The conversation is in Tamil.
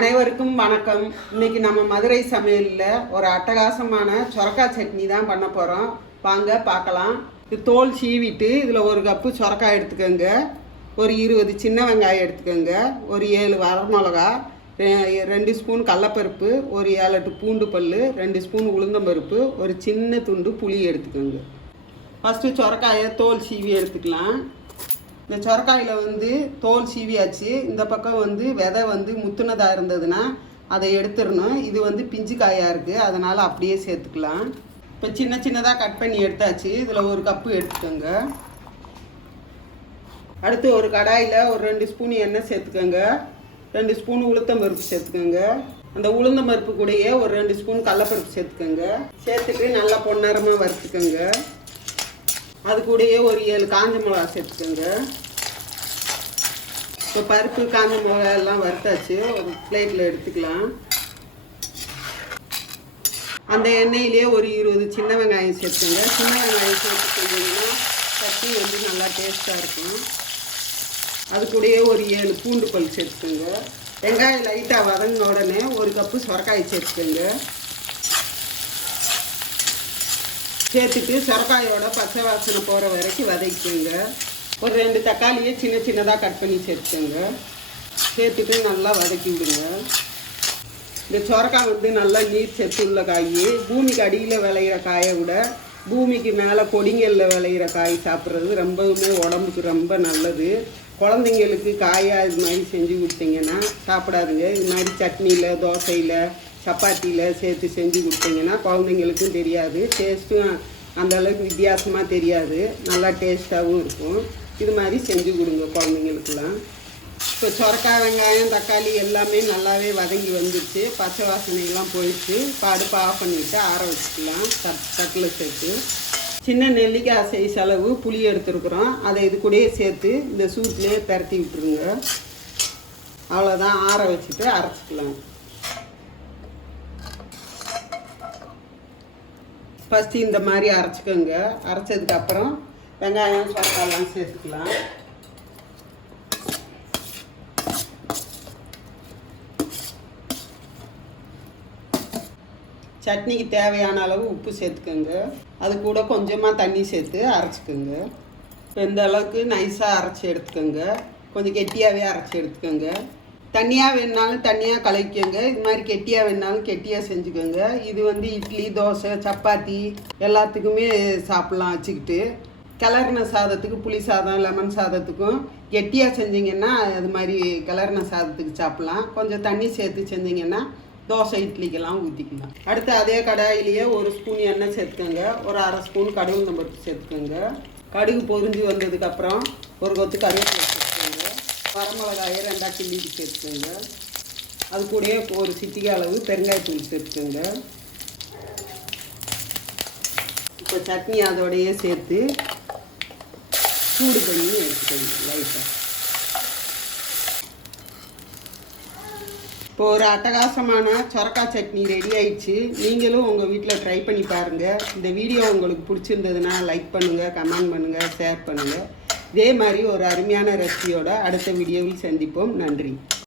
அனைவருக்கும் வணக்கம். இன்னைக்கு நம்ம மதுரை சமையலில் ஒரு அட்டகாசமான சொரக்காய் சட்னி தான் பண்ண போகிறோம் வாங்க பார்க்கலாம். இது தோல் சீவிட்டு இதில் ஒரு கப்பு சொரக்காய் எடுத்துக்கோங்க. ஒரு இருபது சின்ன வெங்காயம் எடுத்துக்கோங்க. ஒரு ஏழு வரமிளகா ரெ- ரெண்டு ஸ்பூன் கடலப்பருப்பு ஒரு ஏழு எட்டு பூண்டு பல் ரெண்டு ஸ்பூன் உளுந்தம்பருப்பு ஒரு சின்ன துண்டு புளி எடுத்துக்கோங்க. ஃபஸ்ட்டு சொரக்காயை தோல் சீவி எடுத்துக்கலாம். இந்த சொரக்காயில் வந்து தோல் சீவியாச்சு. இந்த பக்கம் வந்து விதை வந்து முத்துனதாக இருந்ததுன்னா அதை எடுத்துடணும். இது வந்து பிஞ்சு காயாக இருக்குது அதனால் அப்படியே சேர்த்துக்கலாம். இப்போ சின்ன சின்னதாக கட் பண்ணி எடுத்தாச்சு. இதில் ஒரு கப்பு எடுத்துக்கோங்க. அடுத்து ஒரு கடாயில் ஒரு ரெண்டு ஸ்பூன் எண்ணெய் சேர்த்துக்கோங்க. ரெண்டு ஸ்பூன் உளுத்தம் பருப்பு சேர்த்துக்கோங்க. அந்த உளுந்தம் பருப்பு கூடயே ஒரு ரெண்டு ஸ்பூன் கடலப்பருப்பு சேர்த்துக்கோங்க. சேர்த்துட்டு நல்லா பொன்னரமாக வறுத்துக்கோங்க. அது கூடயே ஒரு ஏழு காஞ்ச மிளகா சேர்த்துக்கோங்க. இப்போ பருப்பு காஞ்ச மிளகா எல்லாம் வறுத்தாச்சு. ஒரு பிளேட்டில் எடுத்துக்கலாம். அந்த எண்ணெயிலே ஒரு இருபது சின்ன வெங்காயம் சேர்த்துங்க சின்ன வெங்காயம் சேர்த்து செஞ்சீங்கன்னா சட்னி வந்து நல்லா டேஸ்ட்டாக இருக்கும். அது கூடயே ஒரு ஏழு பூண்டு பல் சேர்த்துக்கோங்க. வெங்காயம் லைட்டாக வதங்கின உடனே ஒரு கப்பு சொரக்காய் சேர்த்துக்கோங்க. சேர்த்துட்டு சுரக்காயோட பச்சை வாசனை போகிற வரைக்கும் வதக்கிக்கோங்க. ஒரு ரெண்டு தக்காளியை சின்ன சின்னதாக கட் பண்ணி சேர்த்துக்கோங்க. சேர்த்துட்டு நல்லா வதக்கி விடுங்க. இந்த சொரக்காய் வந்து நல்லா நீர் செத்து உள்ள காய். பூமிக்கு அடியில் விளையிற காயை விட பூமிக்கு மேலே கொடிங்கல்ல விளையிற காய் சாப்பிட்றது ரொம்பவுமே உடம்புக்கு ரொம்ப நல்லது. குழந்தைங்களுக்கு காயாக இது மாதிரி செஞ்சு கொடுத்தீங்கன்னா சாப்பிடாதுங்க. இது மாதிரி சட்னியில் தோசையில் சப்பாத்தியில் சேர்த்து செஞ்சு கொடுத்தீங்கன்னா குழந்தைங்களுக்கும் தெரியாது. டேஸ்ட்டும் அந்தளவுக்கு வித்தியாசமாக தெரியாது. நல்லா டேஸ்ட்டாகவும் இருக்கும். இது மாதிரி செஞ்சு கொடுங்க குழந்தைங்களுக்குலாம் இப்போ சொரக்காய் வெங்காயம் தக்காளி எல்லாமே நல்லாவே வதங்கி வந்துடுச்சு பச்சை வாசனையெல்லாம் போயிடுச்சு. இப்போ அடுப்பை ஆஃப் பண்ணிவிட்டு ஆற வச்சுக்கலாம். தட் தட்டில் சேர்த்து. சின்ன நெல்லிக்காய் சைஸ் அளவு புளி எடுத்துருக்குறோம். அதை இது கூடயே சேர்த்து இந்த சூட்லேயே பரட்டி விட்டுருங்க. அவ்வளோதான் ஆற வச்சுட்டு அரைச்சிக்கலாம். ஃபஸ்ட்டு இந்த மாதிரி அரைச்சிக்கோங்க. அரைச்சதுக்கப்புறம் வெங்காயம் சொரக்காயெல்லாம் சேர்த்துக்கலாம். சட்னிக்கு தேவையான அளவு உப்பு சேர்த்துக்கோங்க. அது கூட கொஞ்சமாக தண்ணி சேர்த்து அரைச்சிக்கோங்க. இப்போ இந்த அளவுக்கு நைஸாக அரைச்சி எடுத்துக்கோங்க. கொஞ்சம் கெட்டியாகவே அரைச்சி எடுத்துக்கோங்க. தனியாக வேணுனாலும் தனியாக கலக்கிக்கோங்க. இது மாதிரி கெட்டியாக வேணுனாலும் கெட்டியாக செஞ்சுக்கோங்க. இது வந்து இட்லி தோசை சப்பாத்தி எல்லாத்துக்குமே சாப்பிட்லாம் வச்சுக்கிட்டு. கிளறின சாதத்துக்கு புளி சாதம் லெமன் சாதத்துக்கும் கெட்டியாக செஞ்சீங்கன்னா அது மாதிரி கிளறின சாதத்துக்கு சாப்பிட்லாம். கொஞ்சம் தண்ணி சேர்த்து செஞ்சீங்கன்னா தோசை இட்லிக்கெல்லாம் ஊற்றிக்கலாம் அடுத்து அதே கடாயிலேயே ஒரு ஸ்பூன் எண்ணெய் சேர்த்துக்கோங்க. ஒரு அரை ஸ்பூன் கடுகு பருப்பு சேர்த்துக்கோங்க. கடுகு பொரிஞ்சு வந்ததுக்கப்புறம் ஒரு கொத்து கருவேப்பிலை வரமிளகாயை ரெண்டாக கிள்ளிட்டு சேர்த்துக்கோங்க அது கூடயே ஒரு சிட்டிகை அளவு பெருங்காயத்தூள் சேர்த்துக்கோங்க இப்போ சட்னி அதோடையே சேர்த்து சூடு பண்ணி எடுத்துக்கோங்க லைட்டாக இப்போ ஒரு அட்டகாசமான சொரக்காய் சட்னி ரெடி ஆயிடுச்சு. நீங்களும் உங்கள் வீட்டில் ட்ரை பண்ணி பாருங்கள் இந்த வீடியோ உங்களுக்கு பிடிச்சிருந்ததுன்னா லைக் பண்ணுங்கள் கமெண்ட் பண்ணுங்கள் ஷேர் பண்ணுங்கள் இதே மாதிரி ஒரு அருமையான ரெசிபியோட அடுத்த வீடியோவில் சந்திப்போம். நன்றி.